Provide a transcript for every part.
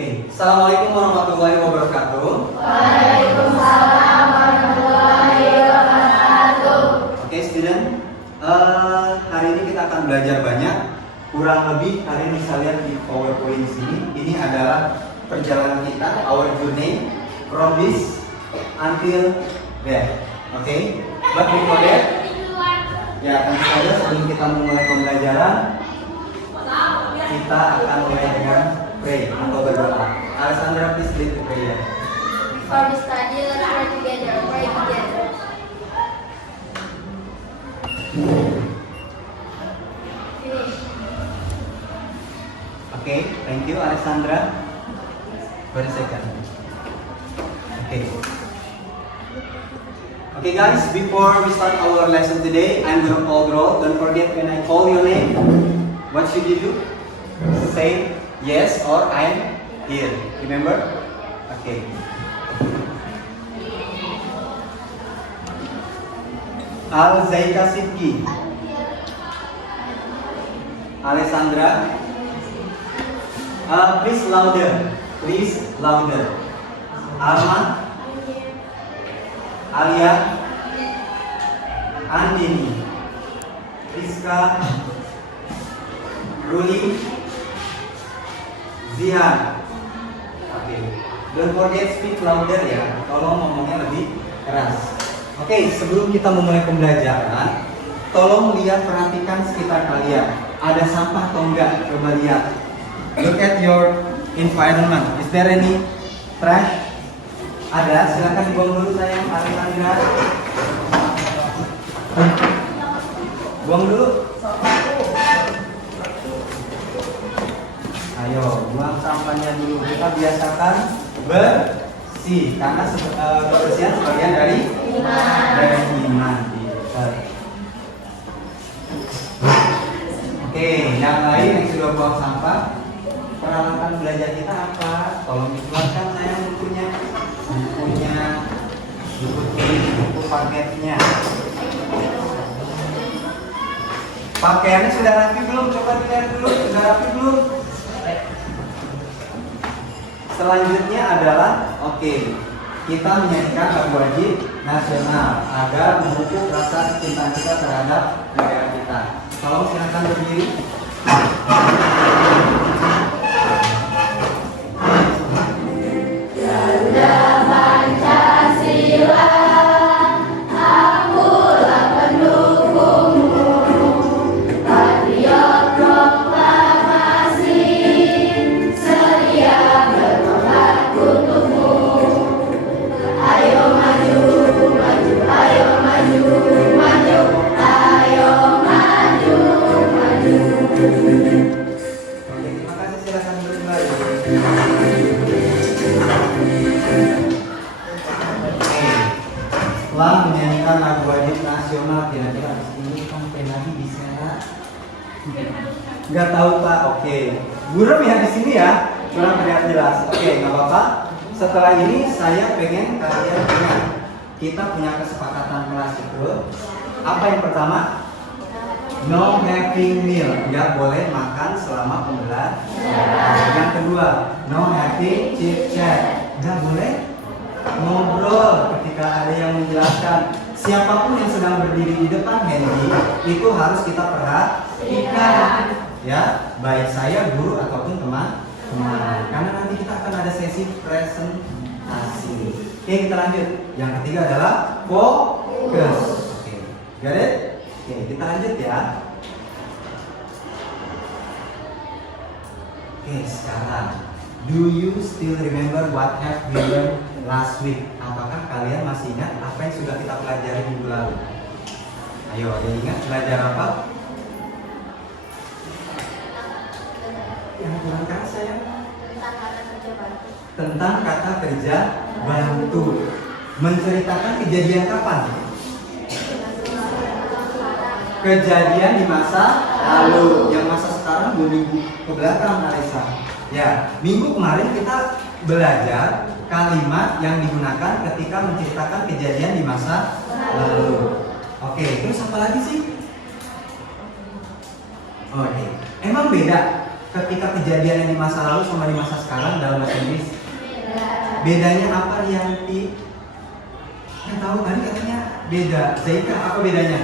Assalamualaikum warahmatullahi wabarakatuh. Waalaikumsalam warahmatullahi wabarakatuh. Student, hari ini kita akan belajar banyak. Kurang lebih hari ini saya lihat di PowerPoint sini. Ini adalah perjalanan kita, our journey from this until there. But before that, ya tentu saja sebelum kita memulai pembelajaran, kita akan mulai dengan pray atau berdoa. Alessandra, please lead the prayer. Before we study, let's pray together. Pray together. Finish. Thank you, Alessandra. For a second. Okay, guys, before we start our lesson today, I'm gonna call the roll. Don't forget when I call your name, what should you do? Say yes or I'm here. Remember? Okay. Al-Zaika Sidki. Alessandra. Please louder. Please louder. Arman. Alia. Andini. Rizka. Ruli. Zihan. Don't forget speak louder ya. Tolong ngomongnya lebih keras. Sebelum kita memulai pembelajaran, tolong lihat, perhatikan sekitar kalian. Ada sampah atau enggak? Coba lihat. Look at your environment. Is there any trash? Ada, silakan buang dulu sayang, Alessandra. Buang dulu. Ayo, buang sampahnya dulu. Kita biasakan bersih, karena kebersihan sebagian dari iman. Yang lain yang sudah buang sampah, peralatan belajar kita apa? Tolong dikeluarkan sayang bukunya, buku paketnya. Pakaiannya sudah rapi belum? Coba dilihat dulu, sudah rapi belum? Selanjutnya adalah kita menyanyikan lagu wajib nasional agar memupuk rasa kecintaan kita terhadap negara kita. Tolong silakan berdiri. Setelah menyanyikan lagu wajib nasional, kira-kira habis ini sampai lagi bisa nggak tahu Pak? Buram ya di sini ya, kurang terlihat jelas. Nggak apa-apa. Setelah ini saya pengen kalian ingat, kita punya kesepakatan kelas itu. Apa yang pertama? No having meal, nggak boleh makan selama pembelajaran. Yang kedua, no having chit chat, nggak boleh ngobrol ketika ada yang menjelaskan. Siapapun yang sedang berdiri di depan handy itu harus kita perhatikan, ya, baik saya, guru ataupun teman-teman. Karena nanti kita akan ada sesi presentasi. Kita lanjut. Yang ketiga adalah fokus. Got it? Kita lanjut ya. Sekarang, do you still remember what have we learned last week? Apakah kalian masih ingat apa yang sudah kita pelajari minggu lalu? Ayo, ada yang ingat belajar apa? Yang kurang keras saya? Tentang kata kerja bantu. Menceritakan kejadian kapan? Kejadian di masa lalu. Yang masa sekarang 2 minggu ke belakang, Alisa. Ya, minggu kemarin kita belajar kalimat yang digunakan ketika menceritakan kejadian di masa lalu. Terus apa lagi sih? Emang beda ketika kejadian yang di masa lalu sama di masa sekarang dalam bahasa Inggris? Bedanya apa, Rianti? Yang tahu tadi katanya beda. Zaika, apa bedanya?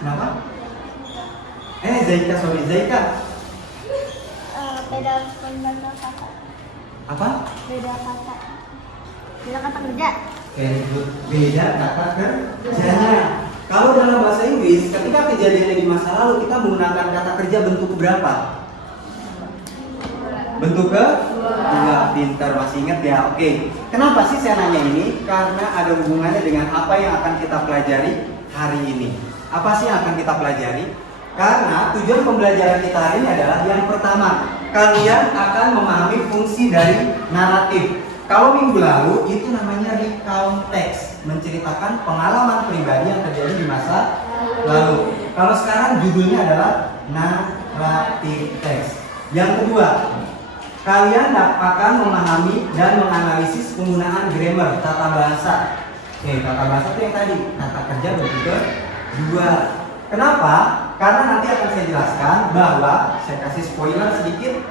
Kenapa? Zaika, sorry. Zaika. Beda pembaca kata. Apa? Beda kata. Beda kata kerja. Very good. Beda kata kerjanya. Kalau dalam bahasa Inggris, ketika kejadiannya di masa lalu, kita menggunakan kata kerja bentuk berapa? Bentuk kedua. Pintar, masih ingat ya? Oke. Kenapa sih saya nanya ini? Karena ada hubungannya dengan apa yang akan kita pelajari hari ini. Apa sih yang akan kita pelajari? Karena tujuan pembelajaran kita hari ini adalah yang pertama, kalian akan memahami fungsi dari naratif. Kalau minggu lalu itu namanya recount text, menceritakan pengalaman pribadi yang terjadi di masa lalu. Kalau sekarang judulnya adalah narrative text. Yang kedua, kalian akan memahami dan menganalisis penggunaan grammar, tata bahasa. Tata bahasa itu yang tadi, kata kerja bentuk kedua. Kenapa? Karena nanti akan saya jelaskan bahwa, saya kasih spoiler sedikit,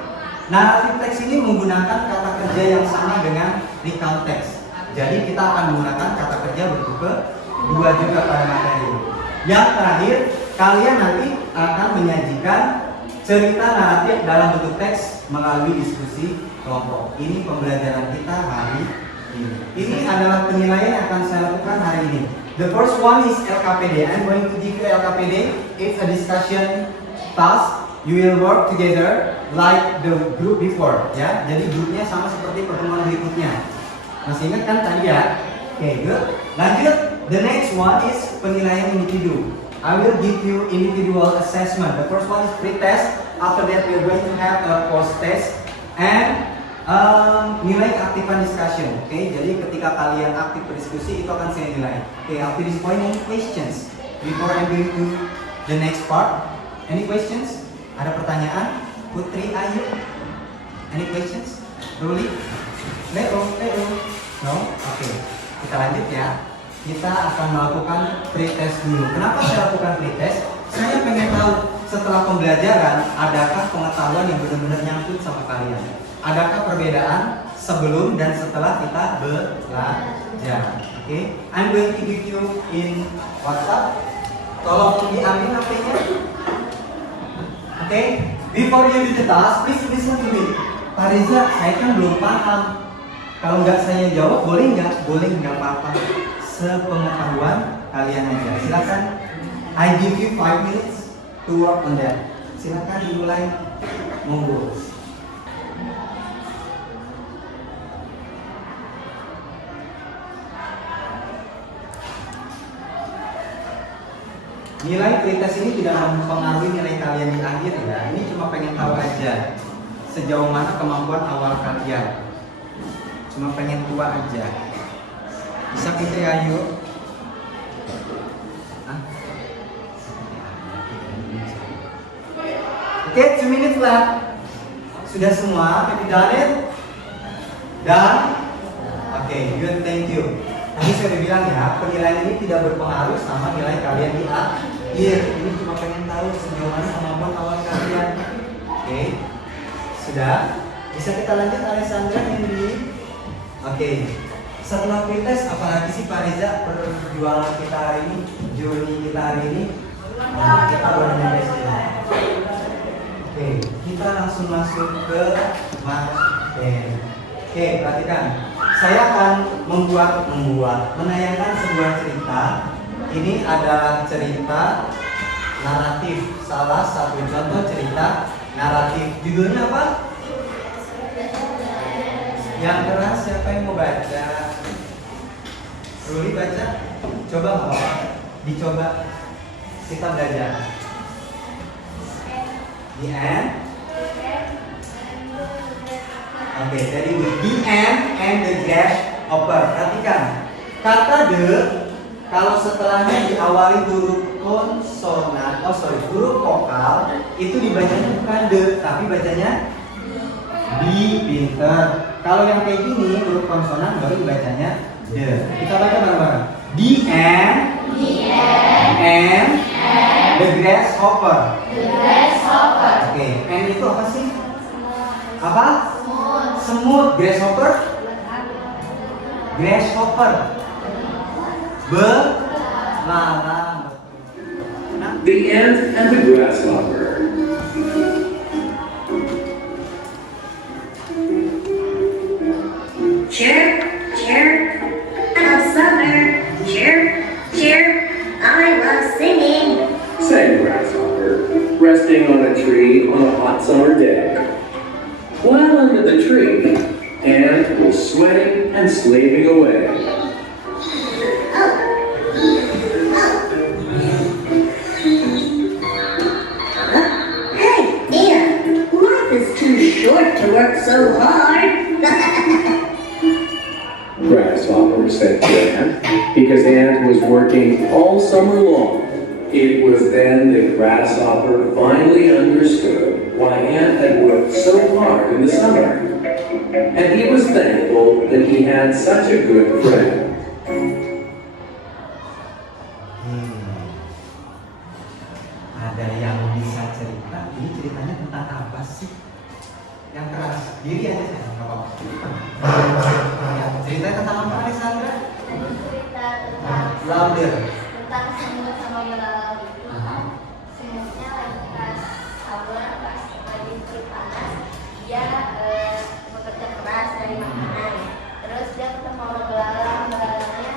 naratif teks ini menggunakan kata kerja yang sama dengan recount text. Jadi kita akan menggunakan kata kerja bentuk kedua juga pada materi ini. Yang terakhir, kalian nanti akan menyajikan cerita naratif dalam bentuk teks melalui diskusi kelompok. Ini pembelajaran kita hari ini. Ini adalah penilaian yang akan saya lakukan hari ini. The first one is LKPD. I'm going to give you LKPD. It's a discussion task. You will work together like the group before. Ya, jadi grupnya sama seperti pertemuan berikutnya. Masih ingat kan tadi ya? Oke, good. Lanjut. The next one is penilaian individu. I will give you individual assessment. The first one is pre-test. After that, we are going to have a post-test and nilai keaktifan discussion. Oke, jadi ketika kalian aktif berdiskusi itu akan saya nilai. Oke, after this point, any questions? Before I'm going to the next part, any questions? Ada pertanyaan? Putri, Ayu? Any questions? Ruli? Leo? No? Oke, kita lanjut ya. Kita akan melakukan pre-test dulu. Kenapa saya lakukan pre-test? Saya pengen tahu setelah pembelajaran, adakah pengetahuan yang benar-benar nyangkut sama kalian? Adakah perbedaan sebelum dan setelah kita belajar? Oke, I'm going to give you in WhatsApp. Tolong diambil HP-nya. Oke, before you do the task, please listen to me. Pak Reza, saya kan belum paham. Kalau nggak saya jawab, boleh nggak? Boleh, nggak apa-apa. Sepengetahuan kalian aja. Silakan. I give you 5 minutes to work on that. Silakan dimulai. Monggo. Nilai pretest ini tidak mempengaruhi nilai kalian di akhir ya. Ini cuma pengen tahu aja sejauh mana kemampuan awal kalian. Cuma pengen tua aja. Bisa Fitri Ayu? Oke, 2 minutes lah. Sudah semua? Have you done it? Done? Oke, good, thank you. Tadi saya udah bilang ya, penilaian ini tidak berpengaruh sama nilai kalian di akhir. Ini cuma pengen tahu sejauh mana kemampuan awal kalian. Oke, sudah. Bisa kita lanjut, Alessandra, Henry? Oke, setelah pretest, apalagi sih Pak Reza perjuangan kita hari ini, journey kita hari ini? Kita baru nyampe sini. Oke, kita langsung masuk ke materi. Oke, perhatikan. Saya akan menayangkan sebuah cerita. Ini adalah cerita naratif. Salah satu contoh cerita naratif. Judulnya apa? Yang keras, siapa yang mau baca? Ruli baca? Coba nggak apa-apa. Dicoba. Kita belajar. The end. Oke, jadi the end and the grasshopper. Perhatikan, kata the kalau setelahnya diawali huruf konsonan, huruf vokal, itu dibacanya bukan the, tapi bacanya di. Pinter. Kalau yang kayak gini huruf konsonan baru dibacanya the. Kita baca bareng-bareng. The end and the grasshopper. Oke, N itu apa sih? Apa? Semut. Grasshopper? Grasshopper. Belalang. Nah, The ant and the grasshopper. Cheer, cheer, I love summer. Cheer, cheer, I love singing. Said grasshopper, resting on a tree on a hot summer day. While under the tree, ant was sweating and slaving away. Hey, Ant, life is too short to work so hard. Grasshopper said to ant, because ant was working all summer long. It was then that grasshopper finally understood why ant had worked so hard in the summer. And he was thankful that he had such a good friend. Ada yang bisa cerita? Ini ceritanya tentang apa sih? Yang keras diri aja sih, nggak apa-apa. Ya, ceritanya tentang apa nih Sandra? Cerita tentang Louder. semut sama belalang itu. Aha. Semutnya lagi pas sahur, pas lagi musim panas, dia bekerja keras dari makanan. Terus dia ketemu sama belalangnya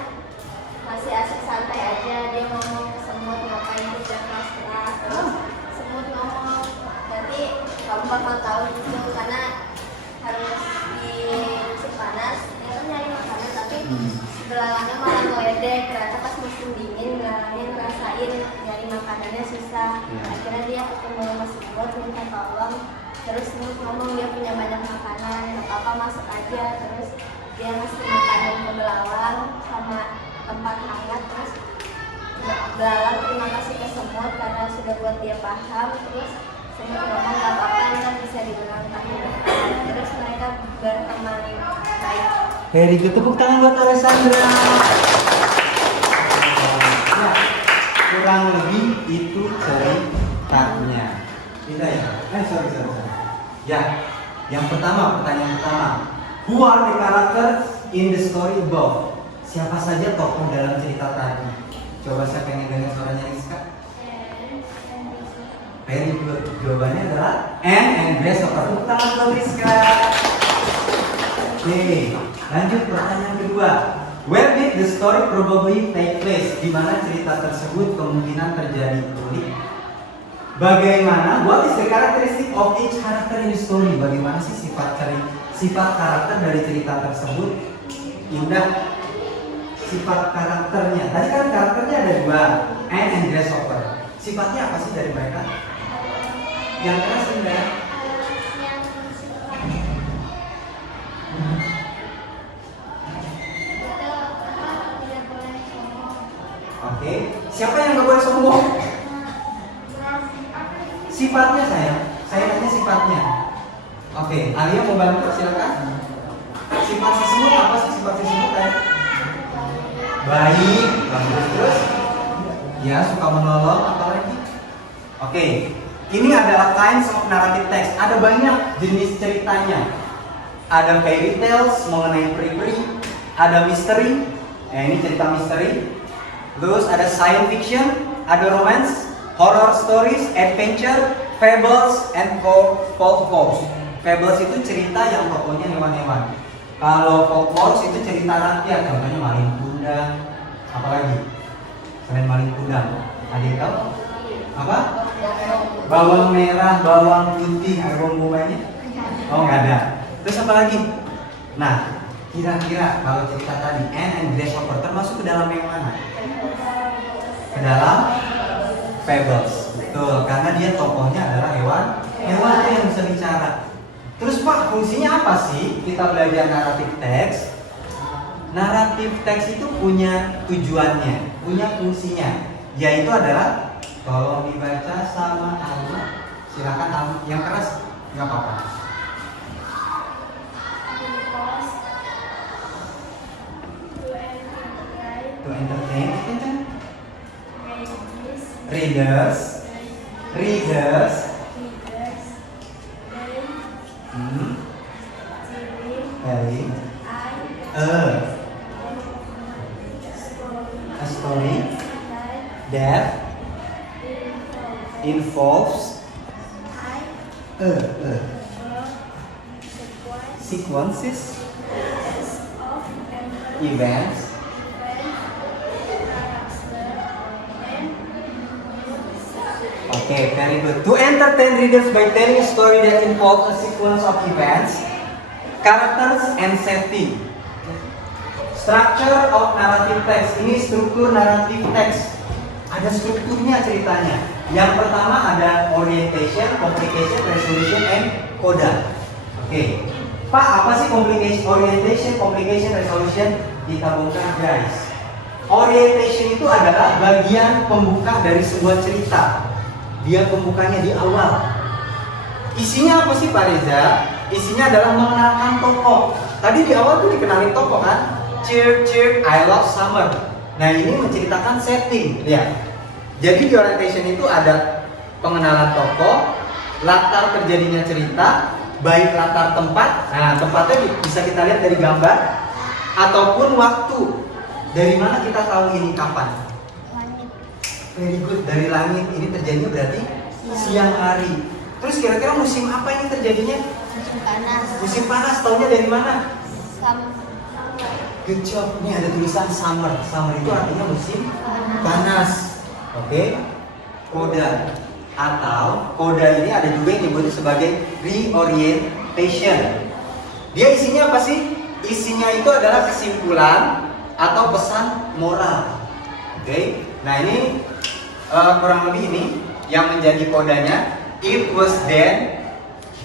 masih asik santai aja. Dia ngomong ke semut, ngapain kerja keras-keras. Terus semut ngomong, nanti kamu bakal tahu itu karena harus di musim panas. Dia kan nyari makanan tapi belalangnya malah ngeledek. Ternyata pas musim dingin belalangnya ngerasain nyari makanannya susah. Akhirnya dia ketemu sama semut minta tolong. Terus semut ngomong dia punya banyak makanan, gak apa-apa masuk aja. Terus dia ngasih makanan ke belalang sama tempat hangat. Terus belalang terima kasih ke semut karena sudah buat dia paham. Terus semut ngomong gak apa-apa, ntar bisa diulang tahun depan. Terus mereka berteman baik. Very good, tepuk tangan buat Alessandra. Ya, kurang lebih itu ceritanya. Tidak ya? Sorry. Ya, yang pertama, pertanyaan pertama. Who are the characters in the story above? Siapa saja tokoh dalam cerita tadi? Coba saya pengen dengar suaranya Rizka. Very good. Jawabannya adalah Ant and Grasshopper. Tepuk tangan buat Rizka. Oke, lanjut pertanyaan kedua. Where did the story probably take place? Di mana cerita tersebut kemungkinan terjadi? Bagaimana? What is the characteristic of each character in the story? Bagaimana sih sifat karakter dari cerita tersebut? Indah. Sifat karakternya. Tadi kan karakternya ada dua, Ant and Grasshopper. Sifatnya apa sih dari mereka? Yang keras Indah. Oke, siapa yang nggak boleh sombong? Sifatnya saya tanya sifatnya. Oke, Alia mau bantu silakan. Sifat si semut apa sih sifat si semut tadi? Baik, bagus terus. Ya, suka menolong apalagi? Oke, ini adalah kinds of narrative text. Ada banyak jenis ceritanya. Ada fairy tales mengenai peri-peri, ada misteri. Ini cerita misteri. Terus ada science fiction, ada romance, horror stories, adventure, fables, and folklore. Fables itu cerita yang tokohnya hewan-hewan. Kalau folklore itu cerita rakyat, contohnya Malin Kundang. Apalagi? Selain Malin Kundang, ada yang tahu? Apa? Bawang merah, bawang putih, ada bawang bombaynya? Oh nggak ada. Terus apa lagi? Nah, kira-kira kalau cerita tadi Ant and Grasshopper termasuk ke dalam yang mana? Ke dalam fables. Betul, karena dia tokohnya adalah hewan itu yang bisa bicara. Terus Pak, fungsinya apa sih kita belajar naratif teks? Naratif teks itu punya tujuannya, punya fungsinya, yaitu adalah tolong dibaca sama Alma. Silakan Alma, yang keras nggak apa-apa. To entertain, readers Telling a story that involves sequences events Okay, very good. To entertain readers by telling a story that involves a sequence of events, characters, and setting. Structure of narrative text. Ini struktur naratif teks. Ada strukturnya ceritanya. Yang pertama ada orientation, complication, resolution, and coda. Oke. Pak, apa sih orientation, complication, resolution? Kita bongkar, guys. Orientation itu adalah bagian pembuka dari sebuah cerita. Dia pembukanya di awal. Isinya apa sih Pak Reza? Isinya adalah mengenalkan tokoh. Tadi di awal tuh dikenalin tokoh kan? Cheer, cheer, I love summer. Nah ini menceritakan setting. Lihat. Jadi di orientation itu ada pengenalan tokoh, latar terjadinya cerita, baik latar tempat. Nah tempatnya bisa kita lihat dari gambar ataupun waktu. Dari mana kita tahu ini kapan? Very good, dari langit. Ini terjadinya berarti siang hari. Terus kira-kira musim apa ini terjadinya? Musim panas. Musim panas, taunya dari mana? Summer. Good job, ini ada tulisan summer. Summer itu artinya musim panas. Oke. Coda. Atau coda ini ada juga yang disebut sebagai reorientation. Dia isinya apa sih? Isinya itu adalah kesimpulan atau pesan moral. Oke. Nah ini kurang lebih ini yang menjadi kodanya. It was then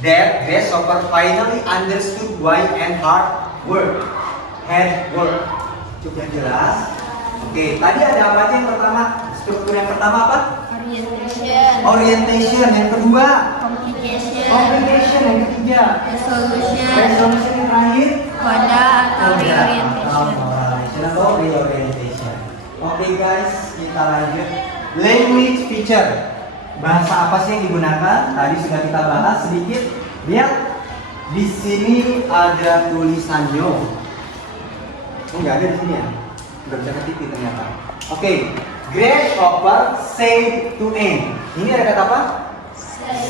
that Grasshopper finally understood why and had worked. Cukup jelas. Oke, tadi ada apa aja yang pertama? Struktur yang pertama apa? Orientation. Yang kedua? Complication. Yang ketiga? Resolution. Yang terakhir? Coda atau reorientation. Oke guys, kita lanjut. Language feature. Bahasa apa sih yang digunakan? Tadi sudah kita bahas sedikit. Lihat, di sini ada tulisannya. Oh, nggak ada di sini ya? Nggak bisa ketik ternyata. Oke, Grasshopper say to Anne. Ini ada kata apa?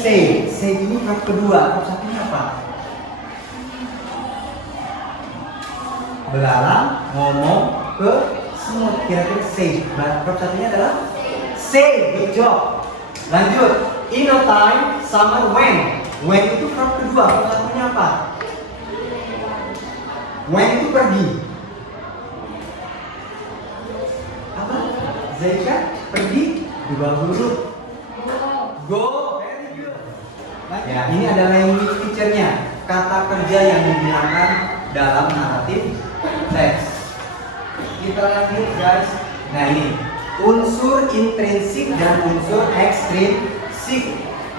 Say. Say ini verb kedua. Verb satunya apa? Belalang, ngomong ke semut. Kira-kira say. Verb satunya adalah say. Good job. Lanjut. In no time, summer when. When itu verb kedua. Verb satunya apa? When itu pergi. Apa? Zaika pergi. Dua huruf. Go. Very good. Ya, ini ada language feature-nya. Kata kerja yang digunakan dalam naratif teks. Kita lanjut guys. Nah ini unsur intrinsik dan unsur ekstrinsik.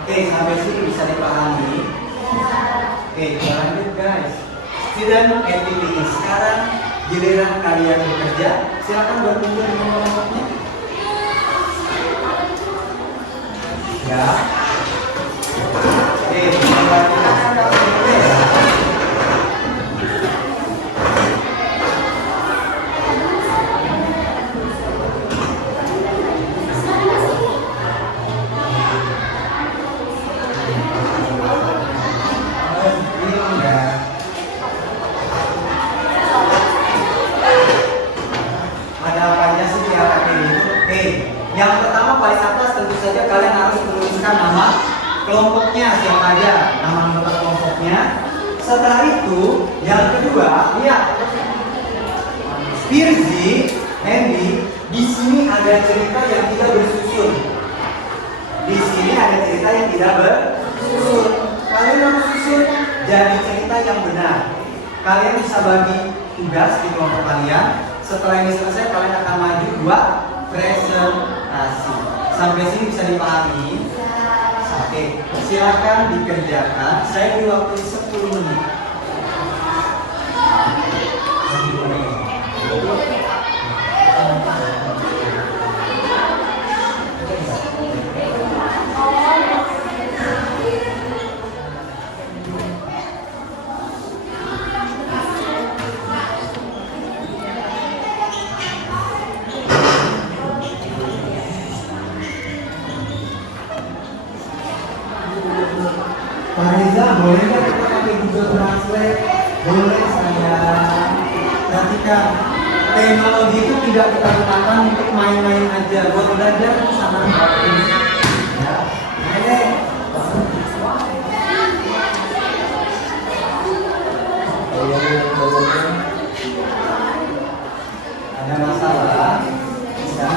Oke, sampai sini bisa dipahami. Oke, kita lanjut guys. Student activity. Sekarang giliran kalian bekerja. Silakan berkumpul di kelompoknya. Ya. Oke, yang pertama paling atas tentu saja kalian harus menuliskan nama kelompoknya siapa aja, nama anggota kelompoknya. Setelah itu, yang kedua, lihat Firzi, Hendy, di sini ada cerita yang tidak bersusun. Di sini ada cerita yang tidak bersusun. Kalian harus susun jadi cerita yang benar. Kalian bisa bagi tugas di kelompok kalian. Setelah ini selesai, kalian akan maju buat presentasi. Sampai sini bisa dipahami? Oke, silakan dikerjakan. Saya beri waktu 10 menit. Boleh sayang. Perhatikan, teknologi itu tidak kita gunakan untuk main-main aja, buat belajar sama bagus. Ya, oke. Ada masalah? Bisa.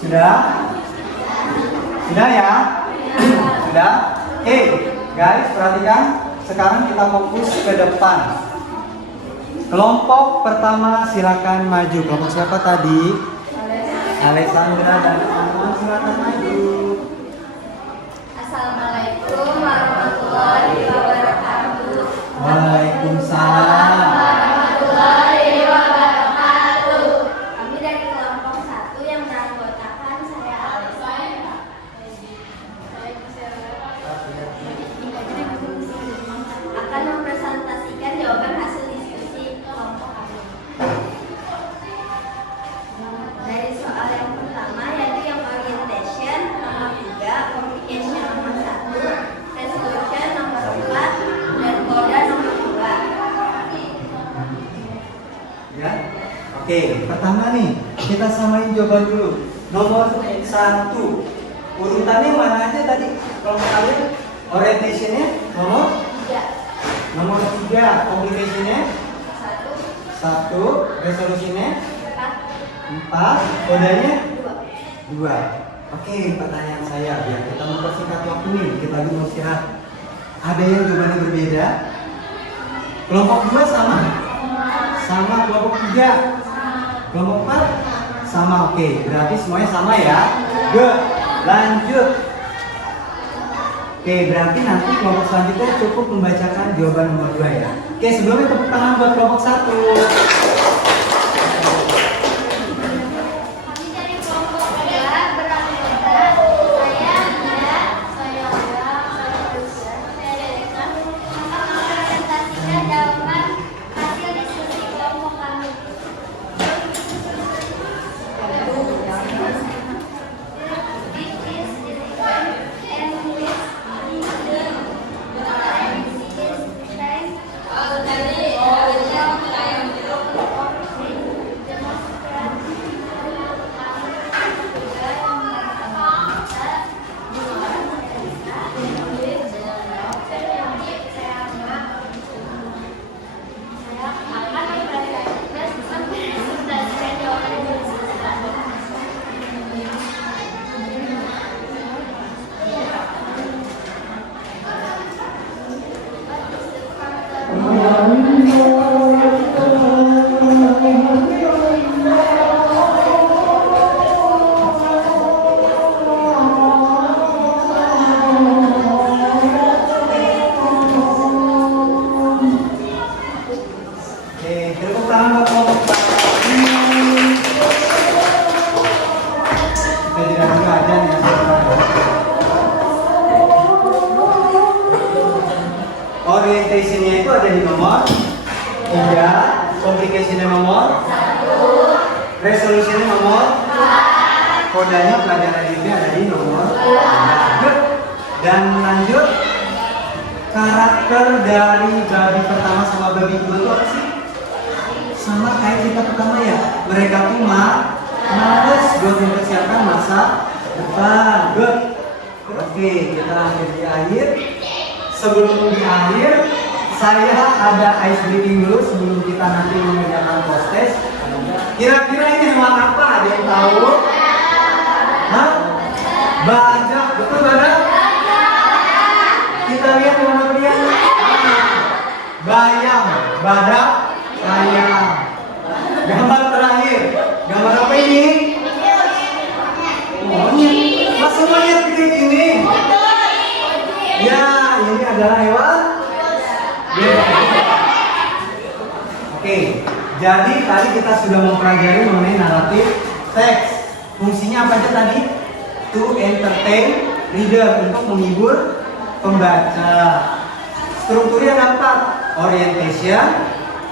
Sudah? Sudah ya? Sudah? Oke, guys, perhatikan. Sekarang kita fokus ke depan. Kelompok pertama silakan maju. Kelompok siapa tadi? Alexandra dan teman-teman silakan maju. Assalamualaikum warahmatullahi wabarakatuh. Waalaikumsalam. Warahmatullahi wabarakatuh. Kami dari kelompok 1 yang beranggotakan saya Alisa akan mempresentasikan jawaban hasil diskusi kelompok kami. Dari soal yang pertama yaitu yang orientation nomor 3, communication nomor 1, resolution nomor 4, dan koda nomor 2. Ya. Oke, pertama nih, kita samain jawaban dulu. Nomor 1. Urutannya mana aja tadi? Kalau kalian orientationnya nomor 3, nomor 3, communicationnya 1, resolusinya 4, kodenya 2. Oke, pertanyaan saya biar kita mempersingkat waktu nih, kita lagi mau istirahat. Ada yang jawabannya berbeda? Kelompok 2 sama? Sama. Kelompok 3? Kelompok 4? Sama. Oke, berarti semuanya sama ya. Good. Lanjut. Oke, berarti nanti kelompok selanjutnya cukup membacakan jawaban nomor 2 ya. Oke, sebelumnya tepuk tangan buat kelompok 1. Kami dari kelompok 2 beranggota saya Nia, saya Ola, saya Lucia, saya Deleka akan mempresentasikan jawaban hasil diskusi kelompok kami. Oke, tepuk tangan buat kelompok 1. Kita tidak dulu aja nih. Orientationnya itu ada di nomor 3, communicationnya nomor 1, resolutionnya nomor 4, kodanya pelajaran ini ada di nomor 2. Dan lanjut, karakter dari babi pertama sama babi kedua itu apa sih? Sama kayak kita pertama ya. Mereka tuh males buat mempersiapkan masa Depan, good. Oke, kita lanjut di akhir. Sebelum di akhir, saya ada ice breaking dulu sebelum kita nanti mengerjakan post test. Kira-kira ini hewan apa? Ada yang tahu? Hah? Badak, betul badak? Kita lihat warna dia. Bayam, badak, ayam. Gambar terakhir, gambar apa ini? Monyet. Masa monyet gede gini? Ya, ini adalah hewan. Oke, jadi tadi kita sudah mempelajari mengenai naratif teks. Fungsinya apa aja tadi? To entertain reader, untuk menghibur pembaca. Strukturnya ada 4: orientation,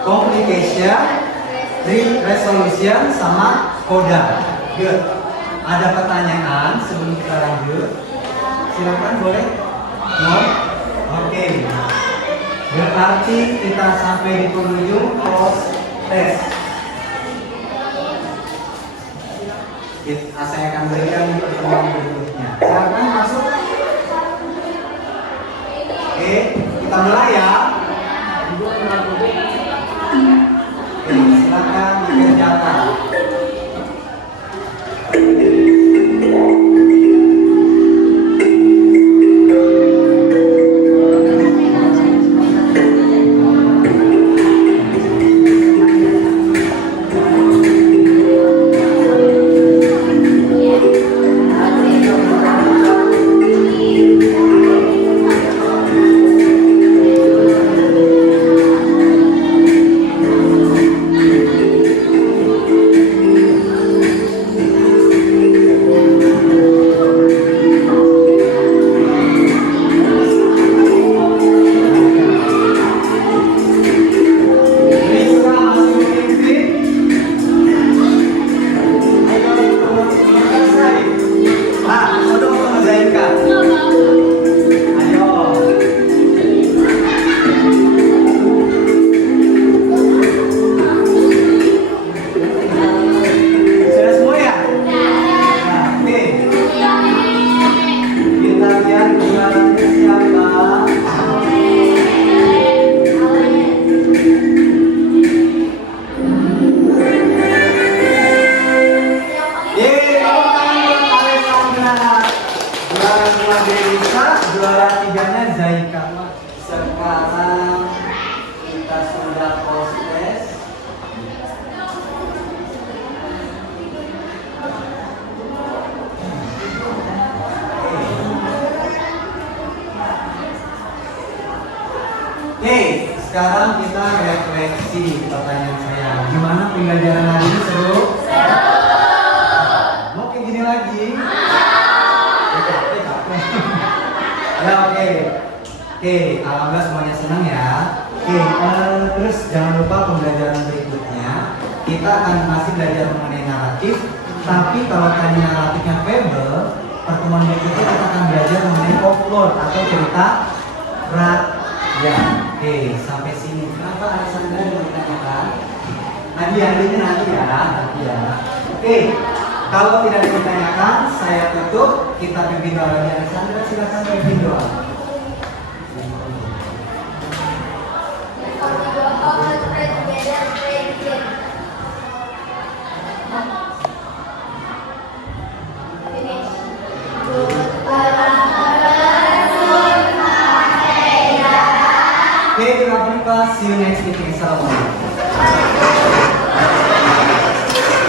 communication, resolution, sama coda. Good. Ada pertanyaan sebelum kita lanjut? Silakan, boleh? No? Oke. Berarti kita sampai di penghujung post test. Saya akan berikan pertemuan berikutnya. Silakan masuk. Oke, kita mulai ya. Oke, silakan dikerjakan. Juara 3-nya Zaika. Sekarang kita sudah post test. Oke, sekarang kita refleksi pertanyaan saya. Gimana pembelajaran hari ini, seru? Mau kayak gini lagi? Ya, oke, alhamdulillah semuanya senang ya. Terus jangan lupa pembelajaran berikutnya kita akan masih belajar mengenai naratif. Tapi kalau tadi naratifnya fable, pertemuan berikutnya kita akan belajar mengenai folklore atau cerita rakyat. Sampai sini. Kenapa Alexandra yang ditanyakan? Hadiahnya nanti ya. Kalau tidak ditanyakan, saya tutup. Kita pimpin doa lagi. Alexandra, silakan pimpin doa. Oke, see you next meeting. Assalamualaikum.